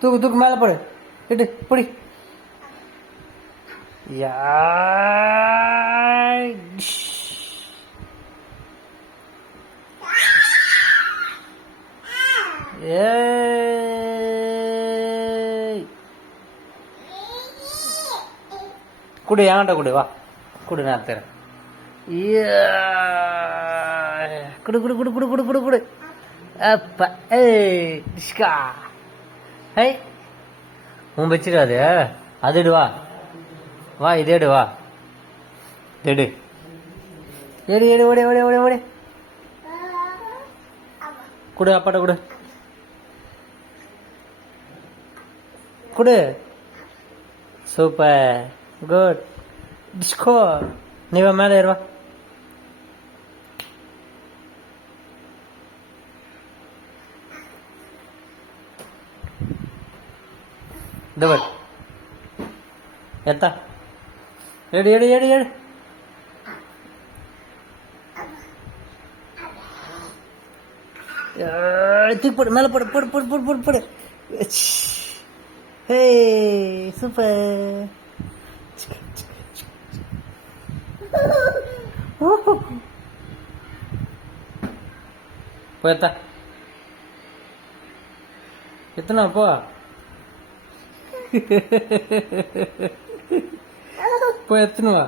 தூக்கு தூக்கு மேலே போடு. இட்டு பிடி. யாய். ஏய் குடு, என்கிட்ட குடு, வா குடு, நான் தரேன். குடு குடு குடு குடு குடு குடு குடு. அப்பா ஏய் டிஷ்கா. ஹை உன் வச்சிடாது, அது எடு, வா வா, இது எடு, வா எடு எடு எடு, ஓடி ஓடி ஓடி ஓடி. குடு, அப்பாட்ட குடு குடு. Super, good disco. நீ வா மேலே ஏறுவா. இதவர் எத்தா எடு எடு எடு எடு. தூக்கி போடு, மேலே போடு போடு போடு போடு போடு போடு. ஹே சூப்பர். போயத்தா எத்தனா போ. போய் எத்தனுவா.